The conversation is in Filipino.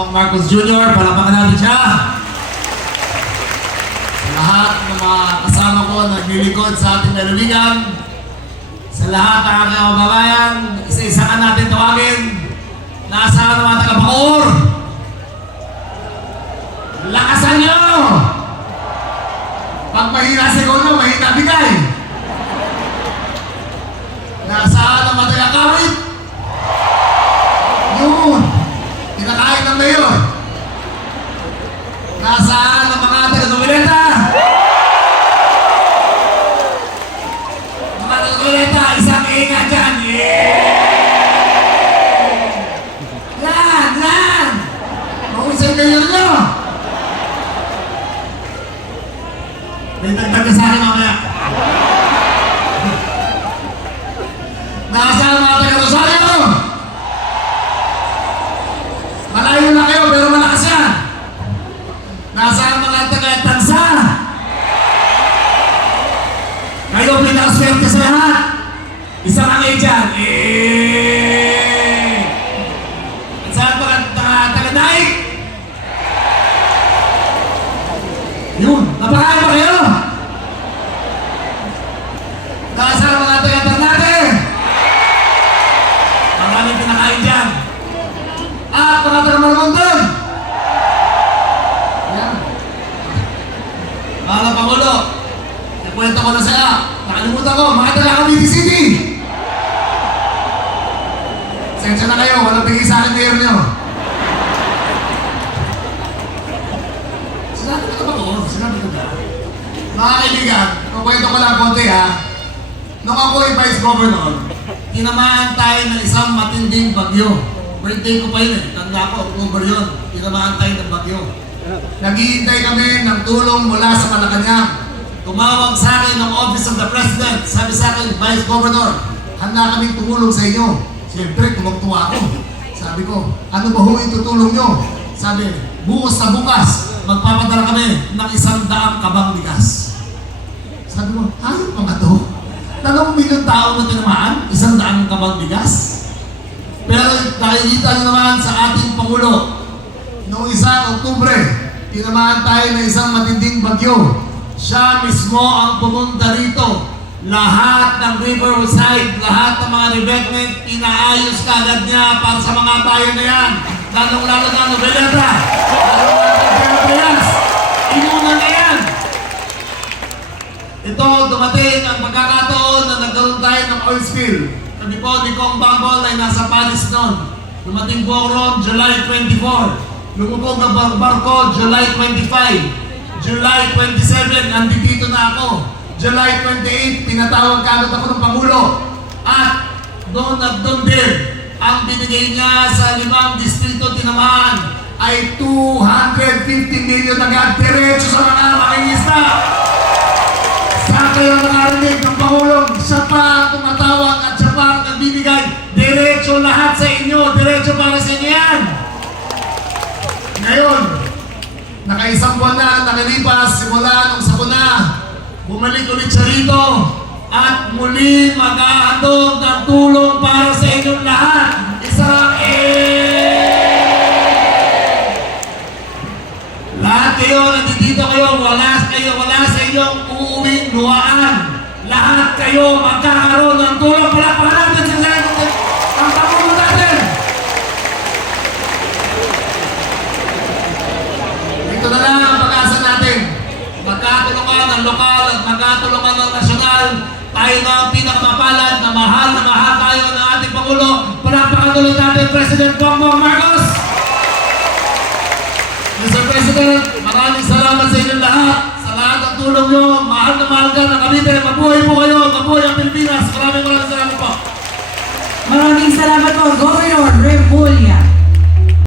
Bongbong Marcos Jr. Palakpakan natin siya. Sa lahat ng mga kasama ko na naglilingkod sa ating lalawigan, sa lahat ng aking kababayan, isa-isakan natin tawagin. Nasaan ang mga taga-Bacoor? Lakasan nyo! Pag mahina segundo, mahina bigay. Nasaan ang mga taga-Kawit? Yun! Kinakain ng mayor. Nasaan ang mga taga-Noveleta? Mga taga-Noveleta, isang ingat dyan. Yan! Mahusay mayor nyo! May dagdag ka sa akin mamaya. Nasaan ang mga taga-Rosario? Malayo na kayo pero malakas yan. Nasaan mga taga-Tansa? Kayo pinakaswerte sa lahat. Isang angay dyan. Saan mga taga-Naik? Yun, napakain pa kayo. Nasaan mga taga-Ternate? Maraming pinakain dyan. At mga taga-Marmonton. Yan. Mga Pangulo, nakwento ko na sa'yo. Nakalimutan ko, mga taga-Cavite City. Sensya na kayo, walang bigay sa akin mayor nyo. Sinabi ko na ba ko? Sinabi ko na. Mga kaibigan, kukwento ko lang konti ha. Nung ako ay Vice Governor, tinamaan tayo ng isang matinding bagyo. Birthday ko pa yun eh. Tanda ko, October yun. Tinamaan tayo ng bagyo. Naghihintay kami ng tulong mula sa Malacanang. Tumawag sa akin ng Office of the President. Sabi sa akin, Vice Governor, handa kaming tumulong sa inyo. Siyempre, tumagtuwa ako. Sabi ko, ano ba ho itutulong nyo? Sabi, bukas na bukas, magpapadala kami ng 100 kabang bigas. Sabi ko, ayun pa nga to? 2 milyon tao na tinamaan, 100 kabang bigas. Pero nakikita nyo naman sa ating Pangulo, noong 1 Oktubre, tinamaan tayo ng isang matinding bagyo. Siya mismo ang pumunta rito. Lahat ng riverside, lahat ng mga revetment, inaayos kagad niya para sa mga bayan na yan. Lalong-lalo na Noveleta, lalong-lalo na Inuna na yan. Ito, dumating ang pagkakataon na nagkaroon tayo ng oil spill. Kami po ni Kong Bambol ay nasa Paris noon. Dumating po ako roon July 24. Lumubog ang barko July 25. July 27, andito na ako. July 28, pinatawag kagad ako ng Pangulo. At doon at doon din, ang binigay niya sa 5 distrito tinamaan ay 250 million agad diretso sa mga makingista. Sa kayo nakarinig ng Pangulong, siya pa tumatawag at siya pa nagbibigay. Diretso lahat sa inyo, diretso para sa inyo yan. Ngayon, naka-1 buwan na nakalipas simula nung sakuna. Bumalik ulit siya rito at muli mag-ahandog ng tulong para sa inyong lahat. Isang lahat kayo, nandito kayo, wala sa inyong uuwing luwaan. Lahat kayo magkakaroon ng tulong. Palakpakan natin sa ang Pangulo natin. Ito na lang ang pag-asa natin. Magkatulungan ng lokal at magkatulungan ng nasyonal. Tayo na ang pinakamapalad na mahal tayo ng ating Pangulo. Palakpakan ulit natin, President Bongbong Marcos. Mr. President, maraming salamat sa inyong lahat. Sa lahat ng tulong nyo, mahal na mahal ka ng Cavite. Mabuhay po kayo!